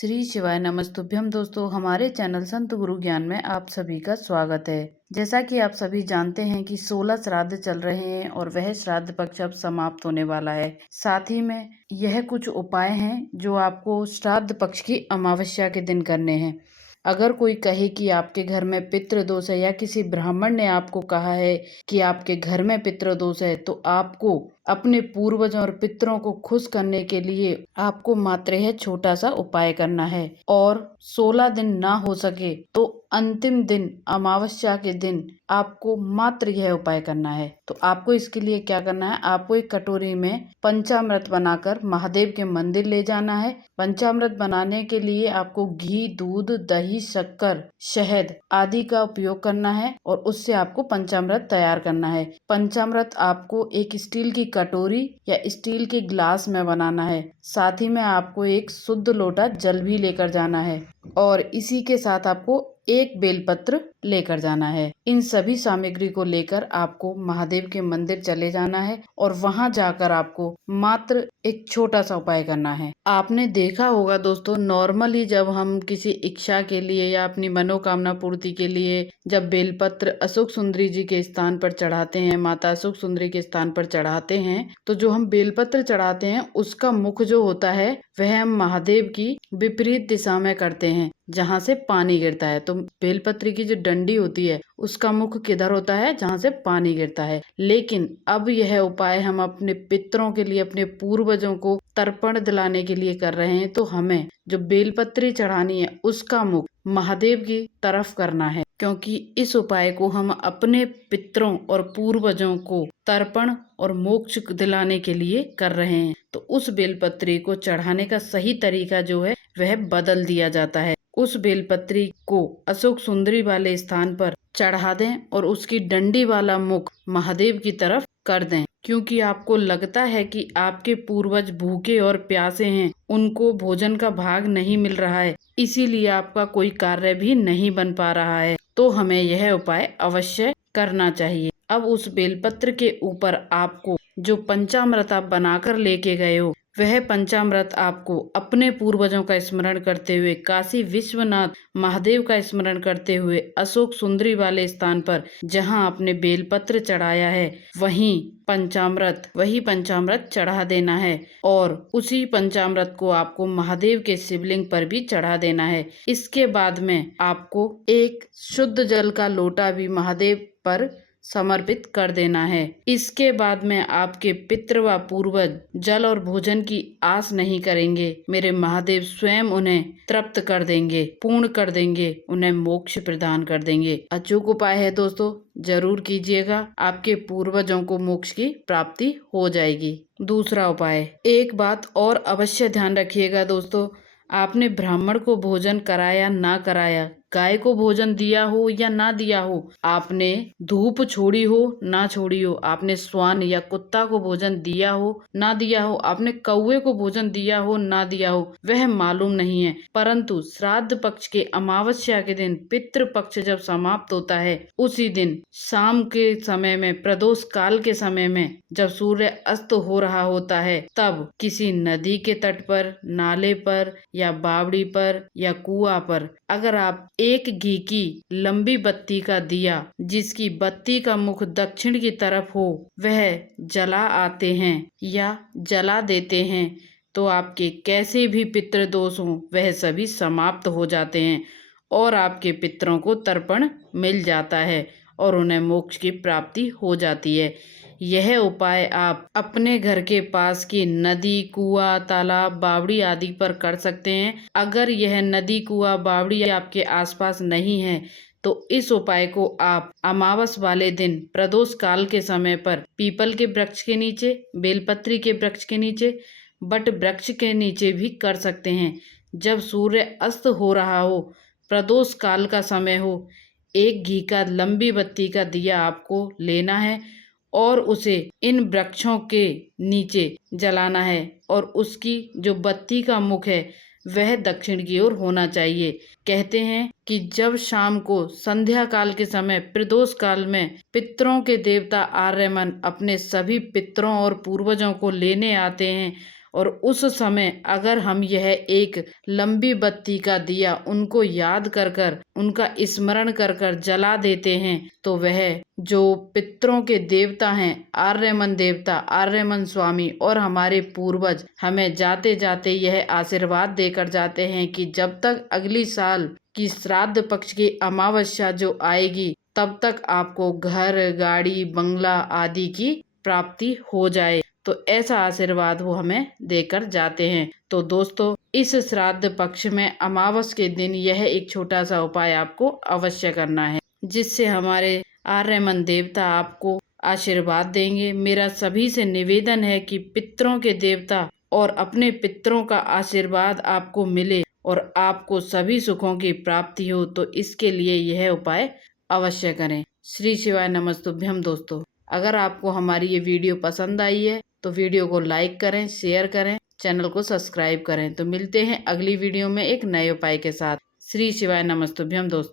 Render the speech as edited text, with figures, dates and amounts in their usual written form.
श्री शिवाय नमस्तुभ्यम। दोस्तों, हमारे चैनल संत गुरु ज्ञान में आप सभी का स्वागत है। जैसा कि आप सभी जानते हैं कि 16 श्राद्ध चल रहे हैं और वह श्राद्ध पक्ष अब समाप्त होने वाला है। साथ ही में यह कुछ उपाय हैं जो आपको श्राद्ध पक्ष की अमावस्या के दिन करने हैं। अगर कोई कहे कि आपके घर में पितृ दोष है या किसी ब्राह्मण ने आपको कहा है कि आपके घर में पितृ दोष है, तो आपको अपने पूर्वजों और पितरों को खुश करने के लिए आपको मात्र यह छोटा सा उपाय करना है। और 16 दिन ना हो सके तो अंतिम दिन अमावस्या के दिन आपको मात्र यह उपाय करना है। तो आपको इसके लिए क्या करना है, आपको एक कटोरी में पंचामृत बनाकर महादेव के मंदिर ले जाना है। पंचामृत बनाने के लिए आपको घी, दूध, दही, शक्कर, शहद आदि का उपयोग करना है और उससे आपको पंचामृत तैयार करना है। पंचामृत आपको एक स्टील की कटोरी या स्टील के ग्लास में बनाना है। साथ ही में आपको एक शुद्ध लोटा जल भी लेकर जाना है और इसी के साथ आपको एक बेलपत्र लेकर जाना है। इन सभी सामग्री को लेकर आपको महादेव के मंदिर चले जाना है और वहां जाकर आपको मात्र एक छोटा सा उपाय करना है। आपने देखा होगा दोस्तों, नॉर्मली जब हम किसी इच्छा के लिए या अपनी मनोकामना पूर्ति के लिए जब बेलपत्र अशोक सुंदरी जी के स्थान पर चढ़ाते हैं, माता अशोक सुंदरी के स्थान पर चढ़ाते हैं, तो जो हम बेलपत्र चढ़ाते हैं उसका मुख जो होता है वह हम महादेव की विपरीत दिशा में करते हैं, जहाँ से पानी गिरता है। तो बेलपत्र की जो डंडी होती है उसका मुख किधर होता है, जहाँ से पानी गिरता है। लेकिन अब यह उपाय हम अपने पितरों के लिए, अपने पूर्वजों को तर्पण दिलाने के लिए कर रहे हैं। तो हमें जो बेलपत्री चढ़ानी है उसका मुख महादेव की तरफ करना है, क्योंकि इस उपाय को हम अपने पितरों और पूर्वजों को तर्पण और मोक्ष दिलाने के लिए कर रहे हैं। तो उस बेलपत्री को चढ़ाने का सही तरीका जो है वह बदल दिया जाता है। उस बेलपत्री को अशोक सुंदरी वाले स्थान पर चढ़ा दें और उसकी डंडी वाला मुख महादेव की तरफ कर दें। क्योंकि आपको लगता है कि आपके पूर्वज भूखे और प्यासे हैं, उनको भोजन का भाग नहीं मिल रहा है, इसीलिए आपका कोई कार्य भी नहीं बन पा रहा है, तो हमें यह उपाय अवश्य करना चाहिए। अब उस बेलपत्र के ऊपर आपको जो पंचामृत आप बनाकर लेके गए हो, वह पंचामृत आपको अपने पूर्वजों का स्मरण करते हुए, काशी विश्वनाथ महादेव का स्मरण करते हुए, अशोक सुंदरी वाले स्थान पर जहां आपने बेलपत्र चढ़ाया है वही पंचामृत चढ़ा देना है और उसी पंचामृत को आपको महादेव के शिवलिंग पर भी चढ़ा देना है। इसके बाद में आपको एक शुद्ध जल का लोटा भी महादेव पर समर्पित कर देना है। इसके बाद में आपके पितृ व पूर्वज जल और भोजन की आस नहीं करेंगे। मेरे महादेव स्वयं उन्हें तृप्त कर देंगे, पूर्ण कर देंगे, उन्हें मोक्ष प्रदान कर देंगे। अचूक उपाय है दोस्तों, जरूर कीजिएगा, आपके पूर्वजों को मोक्ष की प्राप्ति हो जाएगी। दूसरा उपाय, एक बात और अवश्य ध्यान रखिएगा दोस्तों, आपने ब्राह्मण को भोजन कराया ना कराया, गाय को भोजन दिया हो या ना दिया हो, आपने धूप छोड़ी हो ना छोड़ी हो, आपने श्वान या कुत्ता को भोजन दिया हो ना दिया हो, आपने कौवे को भोजन दिया हो ना दिया हो, वह मालूम नहीं है। परंतु श्राद्ध पक्ष के अमावस्या के दिन पितृ पक्ष जब समाप्त होता है, उसी दिन शाम के समय में, प्रदोष काल के समय में, जब सूर्य अस्त हो रहा होता है, तब किसी नदी के तट पर, नाले पर या बावड़ी पर या कुआं पर अगर आप एक घी की लंबी बत्ती का दिया जिसकी बत्ती का मुख दक्षिण की तरफ हो वह जला आते हैं या जला देते हैं, तो आपके कैसे भी पितृदोष हो वह सभी समाप्त हो जाते हैं और आपके पितरों को तर्पण मिल जाता है और उन्हें मोक्ष की प्राप्ति हो जाती है। यह उपाय आप अपने घर के पास की नदी, कुआं, तालाब, बावड़ी आदि पर कर सकते हैं। अगर यह नदी, कुआं, बावड़ी आपके आसपास नहीं है तो इस उपाय को आप अमावस वाले दिन प्रदोष काल के समय पर पीपल के वृक्ष के नीचे, बेलपत्री के वृक्ष के नीचे, बट वृक्ष के नीचे भी कर सकते हैं। जब सूर्य अस्त हो रहा हो, प्रदोष काल का समय हो, एक घी का लंबी बत्ती का दिया आपको लेना है और उसे इन वृक्षों के नीचे जलाना है और उसकी जो बत्ती का मुख है वह दक्षिण की ओर होना चाहिए। कहते हैं कि जब शाम को संध्या काल के समय, प्रदोष काल में पितरों के देवता आर्यमन अपने सभी पितरों और पूर्वजों को लेने आते हैं और उस समय अगर हम यह एक लंबी बत्ती का दिया उनको याद कर कर, उनका स्मरण कर कर जला देते हैं, तो वह जो पितरों के देवता हैं, आर्यमन देवता, आर्यमन स्वामी और हमारे पूर्वज, हमें जाते जाते यह आशीर्वाद देकर जाते हैं कि जब तक अगली साल की श्राद्ध पक्ष की अमावस्या जो आएगी, तब तक आपको घर, गाड़ी, बंगला आदि की प्राप्ति हो जाए। तो ऐसा आशीर्वाद वो हमें देकर जाते हैं। तो दोस्तों, इस श्राद्ध पक्ष में अमावस के दिन यह एक छोटा सा उपाय आपको अवश्य करना है, जिससे हमारे आर्यमन देवता आपको आशीर्वाद देंगे। मेरा सभी से निवेदन है कि पितरों के देवता और अपने पितरों का आशीर्वाद आपको मिले और आपको सभी सुखों की प्राप्ति हो, तो इसके लिए यह उपाय अवश्य करें। श्री शिवाय नमस्तुभ्यम। दोस्तों, अगर आपको हमारी ये वीडियो पसंद आई है तो वीडियो को लाइक करें, शेयर करें, चैनल को सब्सक्राइब करें। तो मिलते हैं अगली वीडियो में एक नए उपाय के साथ। श्री शिवाय नमस्तुभ्यम दोस्तों।